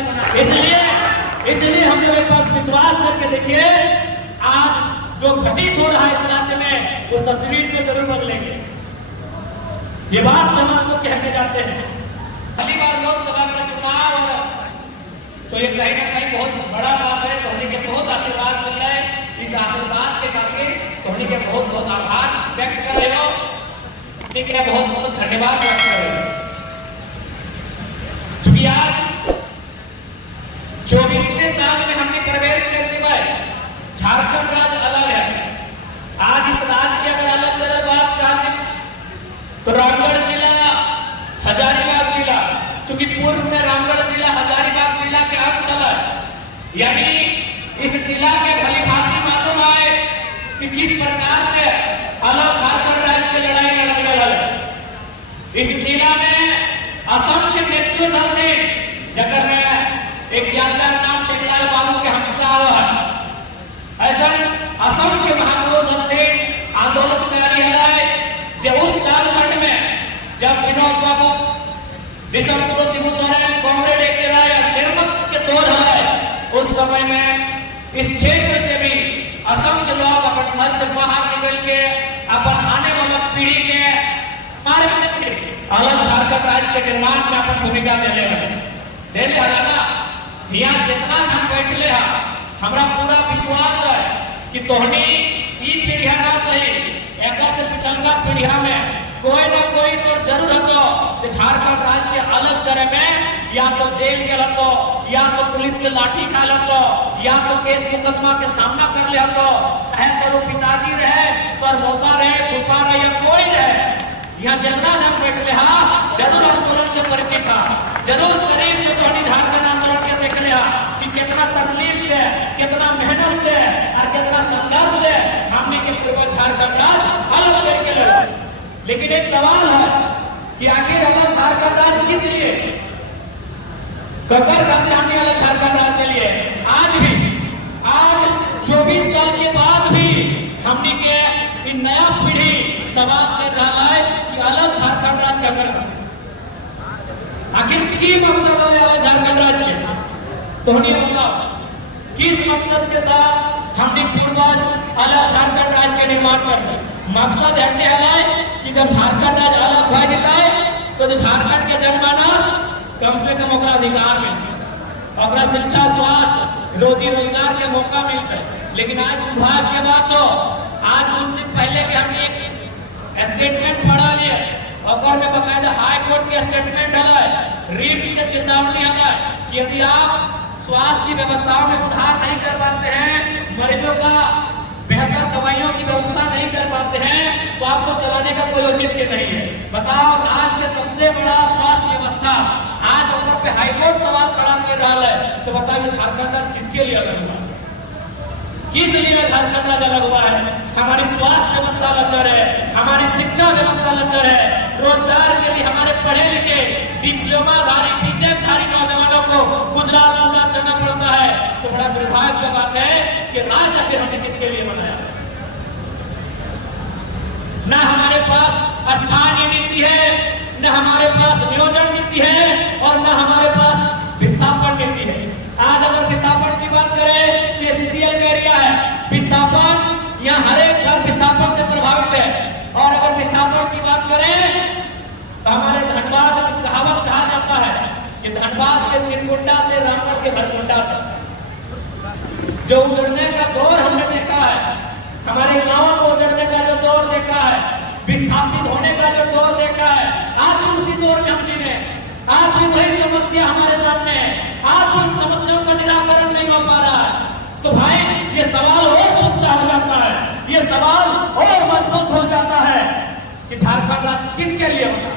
राज्य बना। इसलिए हम लोग एक पास विश्वास करके देखिए, आज जो घटित हो रहा है इस राज्य में उस तस्वीर में जरूर बदलेंगे। ये बात हम आपको कहते जाते हैं। पहली बार लोकसभा का चुनाव तो ये कहीं ना कहीं बहुत बड़ा बात है। धोनी के बहुत आशीर्वाद मिल रहे हैं। इस आशीर्वाद के करके धोनी के बहुत बहुत आभार व्यक्त कर रहे हो, बहुत बहुत धन्यवाद व्यक्त कर रहे हो। चूंकि आज 24वें साल में हमने प्रवेश कर चुका है। झारखंड राज्य अलग है। आज इस राज्य की अगर अलग अलग बात कहा तो रामगढ़ जिला, हजारीबाग जिला, चूंकि पूर्व में रामगढ़ जिला हजारीबाग जिला के अंश है, यानी इस जिला के भली भांति मालूम है कि किस प्रकार से अलग झारखंड राज्य की लड़ाई लड़ने वाले। इस जिला में असंख्य नेतृत्व चलते, जगह में एक यादगार नाम टेकलाल बाबू के हमेशा हुआ है। ऐसा असंख्य महापुरुष चलते, आंदोलन तैयारी है। जब उस कालखंड में जब विनोद बाबू, दिसंबर शिबू सोरेन, कॉमरेड एक निर्मत के दौर है, उस समय में इस क्षेत्र से भी असंख्य लोग अपन घर से बाहर निकल के अपन आने वाला पीढ़ी के अलग झारखंड राज्य के निर्माण में अपन भूमिका दे ले ना। यहाँ जितना हम बैठले है, हमरा पूरा विश्वास है कि तोहनी ई पीढ़िया ना सही, एक से पिछलका पीढ़िया में कोई ना कोई तो जरूर हतो कि झारखंड राज्य के अलग करे में या तो जेल के हतो, या तो पुलिस के लाठी खा लतो, या तो केस मुकदमा के सामना कर ले हतो। चाहे तो पिताजी रहे, तो मौसा रहे, फूफा रहे या कोई रहे, यहाँ जितना जब बैठले हा जरूर आंदोलन से परिचित था, जरूर करीब से तोहनी झारखंड आंदोलन के देखले हा कि कितना तकलीफ से, कितना मेहनत से और कितना संघर्ष से हमने के पूर्वज झारखंड राज्य अलग करके लड़े। लेकिन एक सवाल है कि आखिर अलग झारखंड राज्य किस लिए, ककर करते हमने अलग झारखंड राज्य के लिए। आज 24 साल के बाद भी हमने के नया पीढ़ी सवाल कर रहा है कि अलग झारखंड राज्य क्या करना, आखिर की मकसद है अलग झारखंड राज्य के। तो हमने बताओ किस मकसद के साथ हमने पूर्वज अलग झारखंड राज्य के निर्माण कर। मकसद है कि जब झारखंड राज्य अलग हो जाता है तो जो झारखंड के जनमानस कम से कम ओकरा अधिकार मिलता है, शिक्षा, स्वास्थ्य, रोजी रोजगार के मौका मिलता है। लेकिन आज दुर्भाग्य की बात हो, आज कुछ दिन पहले भी हमने एक स्टेटमेंट पढ़ा लिया और में बकायदा हाई कोर्ट के स्टेटमेंट है, रिम्स के चेतावनी है कि यदि आप स्वास्थ्य की व्यवस्थाओं में सुधार नहीं कर पाते हैं, मरीजों का बेहतर दवाइयों की व्यवस्था नहीं कर पाते हैं, तो आपको चलाने का कोई औचित्य नहीं है। बताओ आज के सबसे बड़ा स्वास्थ्य व्यवस्था आज ऊपर पे हाईकोर्ट सवाल खड़ा कर रहा है, तो बताइए झारखंड राज्य किसके लिए अलग हुआ, किस लिए झारखंड राज्य अलग हुआ है। हमारी स्वास्थ्य व्यवस्था लचर है, हमारी शिक्षा व्यवस्था लचर है, रोजगार के लिए हमारे पढ़े लिखे डिप्लोमाधारी, बीटेकधारी नौजवानों को गुजरात सूरत जाना पड़ता है। तो बड़ा दुर्भाग्य की बात है कि राज्य आखिर हमने किसके लिए बनाया। ना हमारे पास स्थानीय नीति है, न हमारे पास नियोजन नीति है, और न हमारे पास विस्थापन नीति है। आज अगर विस्थापन की बात करें तो सीसीएल का एरिया है, विस्थापन यहाँ हर एक घर विस्थापन से प्रभावित है। और अगर विस्थापन की बात करें तो हमारे धनबाद की कहावत कहा जाता है कि धनबाद के चिरकुंडा से रामगढ़ के भरकुंडा तक जो उजड़ने का दौर हमने देखा है, हमारे गांव को उजड़ने का जो दौर देखा है, विस्थापित होने का जो दौर देखा है, आज भी उसी दौर में हम जी रहे हैं। आज भी वही समस्या हमारे सामने है, आज भी उन समस्याओं का निराकरण नहीं हो पा रहा है। तो भाई ये सवाल और पुख्ता हो जाता है, ये सवाल और मजबूत हो जाता है कि झारखंड राज्य किन के लिए बना,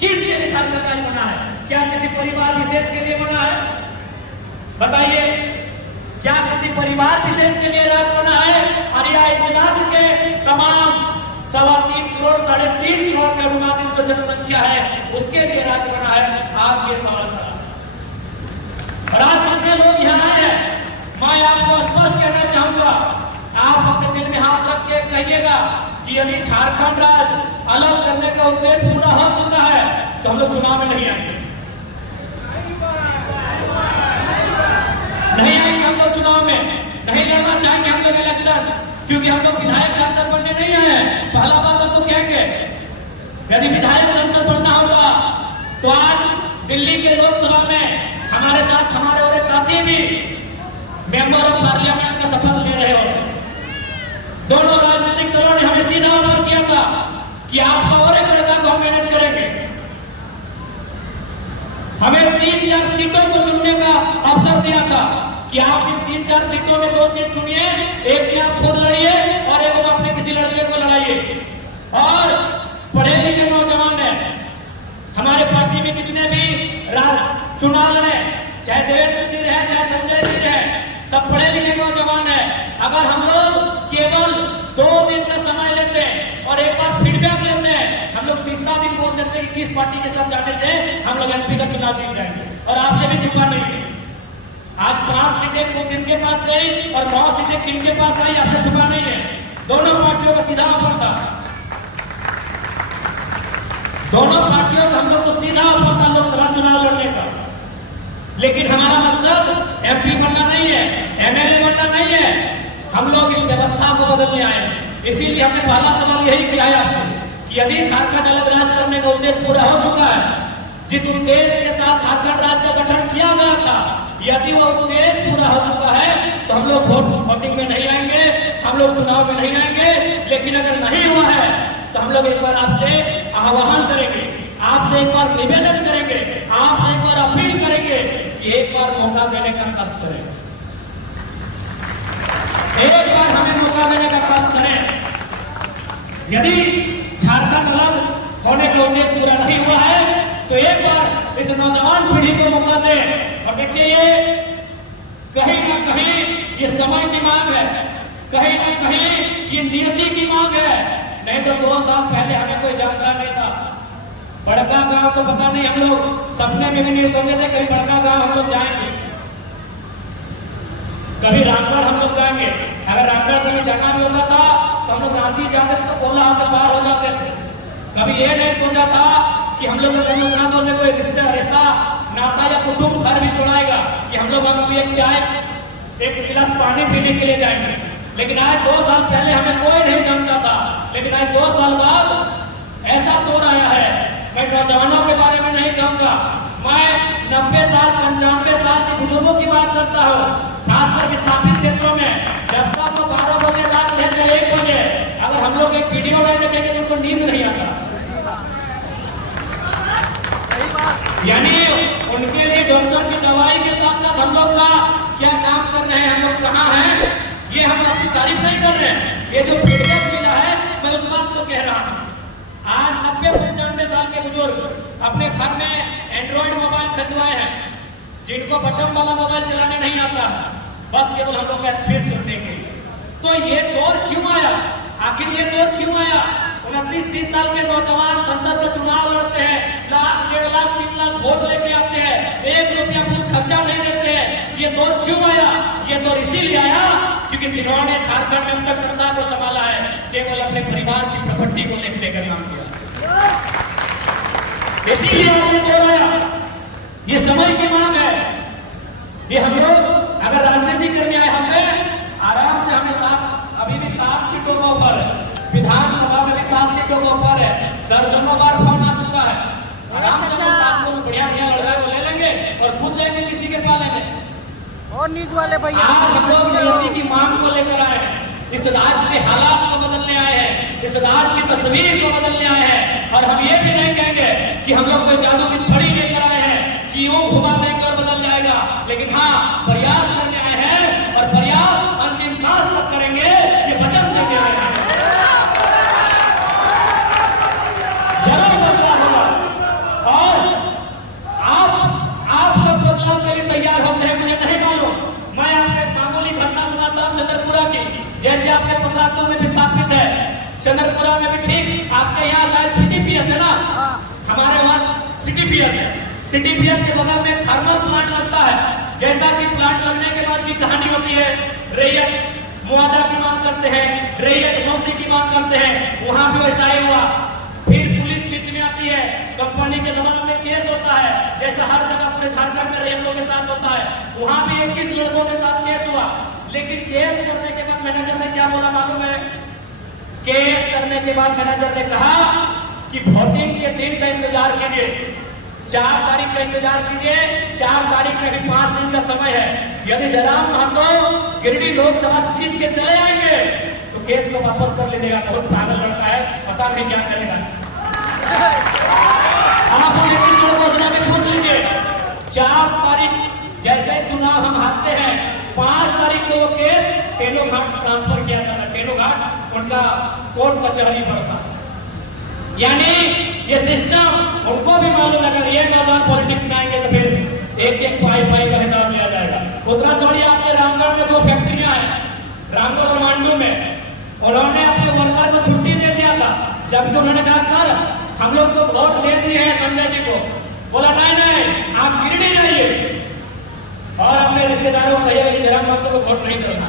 किन के लिए झारखंड राज्य बना है। क्या किसी परिवार विशेष के लिए बना है? बताइए, क्या किसी परिवार विशेष के लिए राज्य बना है? और या इस राज्य के तमाम 3.25 करोड़ 3.5 करोड़ के अनुमानित जो जनसंख्या है उसके लिए राज्य बना है? आज ये सवाल था। आज जितने लोग यहाँ आए हैं, मैं आपको स्पष्ट कहना चाहूंगा, आप अपने दिल में हाथ रख के कहिएगा कि यदि झारखंड राज्य अलग करने का उद्देश्य पूरा हो चुका है तो हम लोग चुनाव में नहीं आएंगे। क्योंकि हम लोग विधायक सांसद बनने नहीं आए हैं। पहला बात हम लोग कहेंगे, यदि विधायक सांसद बनना होता तो आज दिल्ली के लोकसभा में हमारे साथ हमारे और एक साथी भी मेंबर ऑफ पार्लियामेंट का शपथ ले रहे होते। दोनों राजनीतिक दलों ने हमें सीधा ऑफर किया था कि आपका और एक लड़का को हम मैनेज करेंगे। हमें 3-4 सीटों को चुनने का अवसर दिया था कि आप इन 3-4 सीटों में 2 सीट चुनिए, एक में आप खुद लड़िए और एक में अपने किसी लड़के को लड़ाइए। और पढ़े लिखे नौजवान है हमारे पार्टी में जितने भी चुनाव लड़े, चाहे देवेंद्र जी रहे चाहे संजय जी रहे, सब पढ़े लिखे नौजवान है। अगर हम लोग केवल 2 दिन का समय लेते हैं और एक बार फीडबैक लेते हैं, हम लोग तीसरा दिन बोल देते हैं कि किस पार्टी के साथ जाने से हम लोग एमपी का चुनाव जीत जाएंगे और आपसे भी छुपा नहीं है। आज 5 सीटें को किनके पास गई और 9 सीटें किनके पास आई, आपसे छुपा नहीं है। दोनों पार्टियों का सीधा ऑफर था, दोनों पार्टियों का हम लोग को सीधा ऑफर था लोकसभा चुनाव लड़ने का। लेकिन हमारा मकसद एमपी बनना नहीं है, एमएलए बनना नहीं है, हम लोग इस व्यवस्था को बदलने आए हैं। इसीलिए हमने पहला सवाल यही किया है आपसे कि यदि झारखंड अलग राज्य करने का उद्देश्य पूरा हो चुका है, जिस उद्देश्य के साथ झारखंड राज्य का गठन किया गया था, यदि वो उद्देश्य पूरा हो चुका है तो हम लोग वोटिंग में नहीं आएंगे, हम लोग चुनाव में नहीं आएंगे। लेकिन अगर नहीं हुआ है तो हम लोग एक बार आपसे आह्वान करेंगे, आपसे एक बार निवेदन करेंगे, आपसे एक बार अपील करेंगे कि एक बार मौका देने का कष्ट करें, एक बार हमें मौका देने का कष्ट करें। यदि झारखंड अलग होने का उद्देश्य पूरा नहीं हुआ है तो एक बार इस नौजवान पीढ़ी को मौका दें। और देखिए ये कहीं ना कहीं ये समय की मांग है, कहीं ना कहीं ये नियति की मांग है। नहीं तो 2 साल पहले हमें कोई जानकार नहीं था। बड़का गांव तो पता नहीं, हम लोग सपने में भी नहीं सोचे थे कभी बड़का गांव हम लोग जाएंगे, कभी रामगढ़ हम लोग जाएंगे। अगर रामगढ़ कभी जाना भी होता था तो हम लोग रांची जाते थे तो कोला हम लोग बाहर हो जाते थे। कभी ये नहीं सोचा था कि हम लोग तो में कोई रिश्ता नाता या कुटुंब घर भी जोड़ाएगा कि हम लोग अभी एक चाय एक गिलास पानी पीने के लिए जाएंगे। लेकिन आज 2 साल पहले हमें कोई नहीं जानता था, लेकिन आज 2 साल बाद ऐसा दौर आया है। मैं नौजवानों के बारे में नहीं कहूँगा, मैं 90 साल 95 साल के बुजुर्गों की बात करता हूँ, खासकर विस्थापित क्षेत्रों में। जब तक 12 बजे रात है चाहे 1 बजे अगर हम लोग एक वीडियो नहीं देखेंगे तो उनको नींद नहीं आता। यानी उनके लिए डॉक्टर की दवाई के साथ साथ हम लोग का क्या काम कर रहे हैं, हम लोग कहाँ हैं, ये हम अपनी तारीफ नहीं कर रहे हैं। ये जो फीडबैक मिला है मैं उस बात को कह रहा हूँ। आज 90-95 साल के बुजुर्ग अपने घर में एंड्रॉइड मोबाइल खरीदवाए हैं, जिनको बटन वाला मोबाइल चलाने नहीं आता, बस केवल हम लोग का स्पेस सुनने के लिए। तो ये दौर क्यों आया, आखिर ये दौर क्यों आया? 29-30 साल के नौजवान संसद का चुनाव लड़ते हैं, 1 लाख 1.5 लाख 3 लाख वोट लेके आते हैं, 1 रुपया कुछ खर्चा नहीं देते हैं। ये दौर क्यों आया? ये दौर इसीलिए आया क्योंकि जिन्होंने झारखंड में अब तक सत्ता को संभाला है केवल अपने परिवार की प्रॉपर्टी को लेकर के काम किया, इसीलिए आज ये दौर आया। ये समय की मांग है। ये हम लोग अगर राजनीति करने आए, हमें आराम से हमें अभी भी 7 सीटों का ऑफर है, विधानसभा में भी 7 सीटों का ऑफर है, दर्जनों बार फोन आ चुका है। आराम से हम 7 लोग बढ़िया लड़का को ले लेंगे और खुद जाएंगे किसी के पास लेंगे। और नींद वाले भैया आज हम लोग नियति की मांग को लेकर आए हैं, इस राज्य के हालात को बदलने आए हैं, इस राज्य की तस्वीर को बदलने आए हैं। और हम ये भी नहीं कहेंगे कि हम लोग कोई जादू की छड़ी लेकर आए हैं कि यूं घुमा देकर बदल जाएगा, लेकिन हाँ प्रयास करने आए हैं और प्रयास अंतिम सांस तक करेंगे, ये वचन देके आए हैं। जरूर बदलाव होगा और आप लोग बदलाव के लिए तैयार होते हैं, मुझे नहीं मालूम। मैं आपको एक मामूली घटना सुनाता हूँ चंद्रपुरा की। जैसे आपने 15 में विस्थापित है, चंद्रपुरा में भी ठीक आपके यहाँ शायद PTPS है ना, हमारे वहाँ CTPS है। CTPS के बगल में थर्मल प्लांट लगता है। जैसा कि प्लांट लगने के बाद की कहानी होती है, रैयत मुआवजा की मांग करते हैं, रैयत नौकरी की मांग करते हैं, वहां भी वैसा ही हुआ। फिर पुलिस बीच में आती है, कंपनी के दबाव में केस होता है, जैसा हर जगह पूरे झारखंड में रैयतों के साथ होता है। वहां भी 21 लड़कों के साथ केस हुआ, लेकिन केस करने के बाद मैनेजर ने क्या बोला मालूम है? केस करने के बाद मैनेजर ने कहा कि वोटिंग के दिन का इंतजार कीजिए, 4 तारीख का इंतजार कीजिए। 4 तारीख में भी 5 दिन का समय है। यदि जयराम महतो गिरिडीह लोकसभा जीत के चले आएंगे तो केस को वापस कर लीजिएगा। बहुत पागल लड़का है, पता नहीं क्या करेगा। आप हमें किस घोषणा में पूछ लीजिए। 4 तारीख जैसे चुनाव हम हारते हैं, 5 तारीख को वो केस टेनो घाट ट्रांसफर किया जाता। टेनो घाट उनका कोर्ट कचहरी पड़ता। यानी ये सिस्टम उनको भी मालूम है, अगर ये नौजवान पॉलिटिक्स में आएंगे तो फिर एक एक पाई का हिसाब लिया जाएगा। उतना छोड़िए, आपके रामगढ़ में 2 फैक्ट्रियां हैं, रामगढ़ और मांडू में। उन्होंने अपने वर्कर को छुट्टी दे दिया था, जबकि उन्होंने कहा सर हम लोग तो वोट दे दिए हैं संजय जी को। बोला नहीं, आप गिरिडीह जाइए और अपने रिश्तेदारों को कहिए कि जयराम महतो को वोट नहीं करना।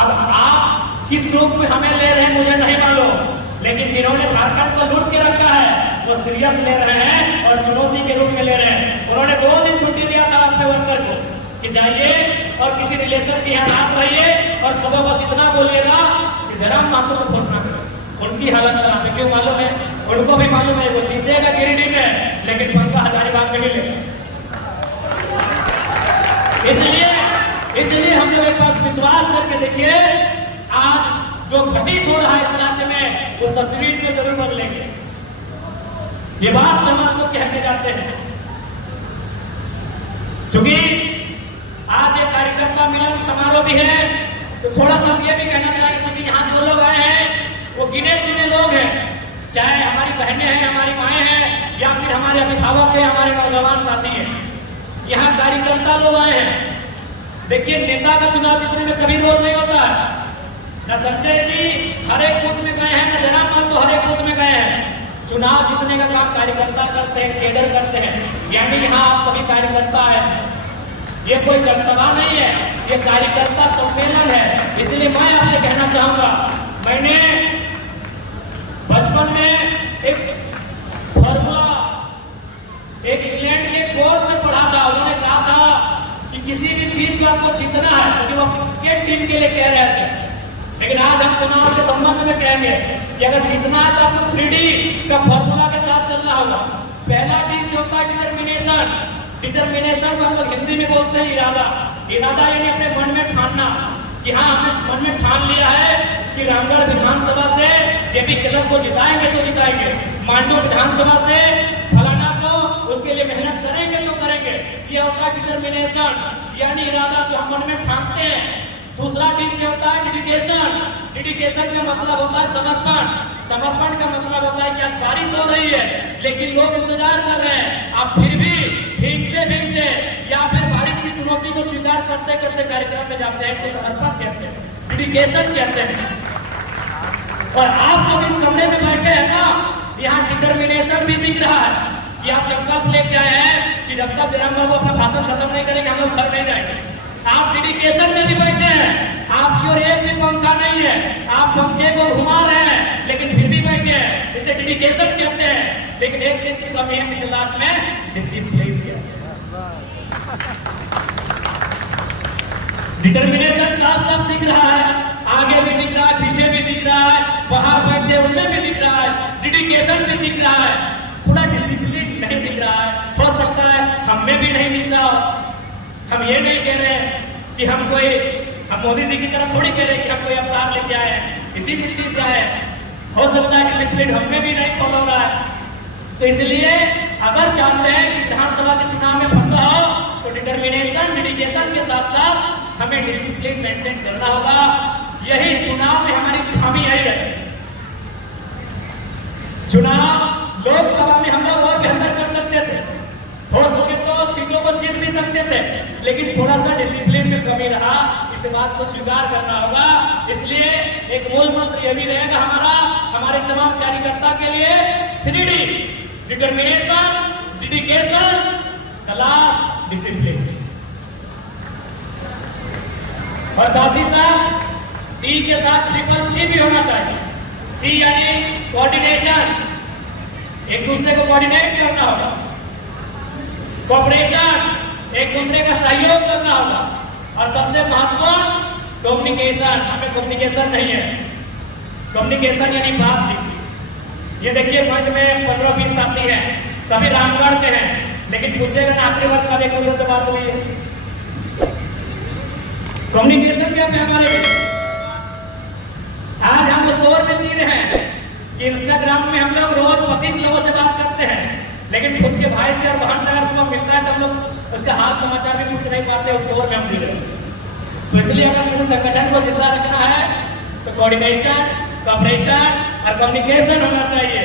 अब आप किस रूप में हमें ले रहे हैं मुझे नहीं मालूम, लेकिन जिन्होंने झारखंड को लूट के रखा है वो सीरियस ले रहे हैं और चुनौती के रूप में ले रहे हैं। उन्होंने 2 दिन छुट्टी दिया था अपने वर्कर को कि जाइए और किसी रिलेशन के यहाँ ना रहिए और सुबह बस इतना बोलिएगा कि जयराम महतो को वोट ना करो। उनकी हालत खराब है, क्यों मालूम है? उनको भी मालूम है वो जीतेगा गिरिडीह में, लेकिन पंखा हजारीबाग में मिलेगा। इसलिए हम लोग एक पास विश्वास करके देखिए, आज जो घटित हो रहा है इस राज्य में उस तस्वीर में जरूर बदलेंगे। ये बात हम आपको कह के जाते हैं। चूंकि आज ये कार्यकर्ता मिलन समारोह भी है, तो थोड़ा सा ये भी कहना चाहिए, चूंकि यहाँ जो लोग आए हैं वो गिने चुने लोग हैं, चाहे हमारी बहनें हैं, हमारी माएँ हैं, या फिर हमारे अभिभावक हैं, हमारे नौजवान साथी हैं। यहाँ कार्यकर्ता लोग आए हैं। देखिए, नेता का चुनाव जीतने में कभी रोल नहीं होता है। न संजय जी हर एक बूथ में गए हैं, न जयराम महतो हर एक बूथ में गए हैं। चुनाव जीतने का काम कार्यकर्ता करते हैं, केडर करते हैं। यानी यहाँ आप सभी कार्यकर्ता हैं। ये कोई जनसभा नहीं है, ये कार्यकर्ता सम्मेलन है। इसलिए मैं आपसे कहना चाहूंगा, मैंने बचपन में एक फॉर्मूला एक इंग्लैंड के कोच से पढ़ा था। उन्होंने कहा था कि किसी भी चीज को आपको जीतना है, क्योंकि वो क्रिकेट टीम के लिए कह रहे थे। लेकिन आज हम चुनाव के संबंध में कहेंगे कि अगर जीतना है तो आपको 3D का फॉर्मूला के साथ चलना होगा। पहला डी से होता है डिटर्मिनेशन। डिटर्मिनेशन हम लोग हिंदी में बोलते हैं इरादा। इरादा यानी अपने मन में ठानना कि हाँ, हमने मन में ठान लिया है कि रामगढ़ विधानसभा से जेपी केसस को जिताएंगे तो जिताएंगे, मांडू विधानसभा से फलाना को उसके लिए मेहनत करेंगे तो करेंगे। ये होता है डिटर्मिनेशन, यानी इरादा जो हम मन में ठानते हैं। दूसरा डी से होता है डेडिकेशन। डेडिकेशन का मतलब होता है समर्पण। समर्पण का मतलब होता है कि आज बारिश हो रही है लेकिन लोग इंतजार कर रहे हैं, आप फिर भी भीगते भीगते या फिर बारिश की चुनौती को स्वीकार करते करते कार्यक्रम में जाते हैं। तो समर्पण कहते हैं, डेडिकेशन कहते हैं। और आप जब इस कमरे में बैठे हैं ना, यहाँ डिटर्मिनेशन भी दिख रहा है कि आप संकल्प लेके आए हैं कि जब तक जयराम बाबू अपना भाषण खत्म नहीं करेंगे हम लोग घर नहीं जाएंगे। आप डेडिकेशन में भी बैठे हैं, आपकी ओर एक भी पंखा नहीं है, आप पंखे को घुमा रहे हैं लेकिन फिर भी बैठे हैं। इसे डेडिकेशन कहते हैं। लेकिन एक चीज की कमी है किसी बात में, डिसिप्लिन कहते हैं। डिटर्मिनेशन साफ साफ दिख रहा है, आगे भी दिख रहा है, पीछे भी दिख रहा है, बाहर बैठे उनमें भी दिख रहा है, डेडिकेशन भी दिख रहा है। थोड़ा डिसिप्लिन नहीं दिख रहा है। हो सकता है हम में भी नहीं दिख रहा हो। हम ये नहीं कह रहे कि हम मोदी जी की तरह थोड़ी कह रहे कि हम कोई अवतार लेके आए हैं, इसी स्थिति से आए। हो सकता है डिसिप्लिन हम में भी नहीं फॉलो रहा है। तो इसलिए अगर चाहते हैं कि विधानसभा के चुनाव में फंदा हो तो डिटर्मिनेशन, डेडिकेशन के साथ साथ हमें डिसिप्लिन मेंटेन करना होगा। यही चुनाव में हमारी खामी आई है। चुनाव लोकसभा में हम लोग और बेहतर कर सकते थे, हो सके तो सीटों को जीत भी सकते थे, लेकिन थोड़ा सा डिसिप्लिन में कमी रहा। इस बात को स्वीकार करना होगा। इसलिए एक मूल मंत्र यह भी रहेगा हमारे तमाम कार्यकर्ता के लिए 3D, determination, dedication, the last discipline. और साथ ही साथ डी के साथ CCC भी होना चाहिए। सी यानी कोऑर्डिनेशन, एक दूसरे को कोऑर्डिनेट करना होगा। कोऑपरेशन, एक दूसरे का सहयोग करना होगा। और सबसे महत्वपूर्ण कम्युनिकेशन। हमें कम्युनिकेशन नहीं है, कम्युनिकेशन यानी बातचीत। ये देखिए मंच में 15-20 साथी हैं, सभी रामगढ़ के हैं, लेकिन पूछेगा ना आखिरी वक्त कब एक दूसरे से बात हुई है? कम्युनिकेशन क्या है हमारे लिए? आज हम उस दौर में जी रहे हैं कि इंस्टाग्राम में हम लोग रोज 25 लोगों से बात करते हैं, लेकिन खुद के भाई से और बहन से अगर सुबह मिलता है तो हम लोग उसका हाल समाचार भी पूछ नहीं पाते। उस दौर में हम जी रहे हैं। तो इसलिए अगर किसी संगठन को जिंदा रखना है तो कोऑर्डिनेशन, कॉपरेशन और कम्युनिकेशन होना चाहिए।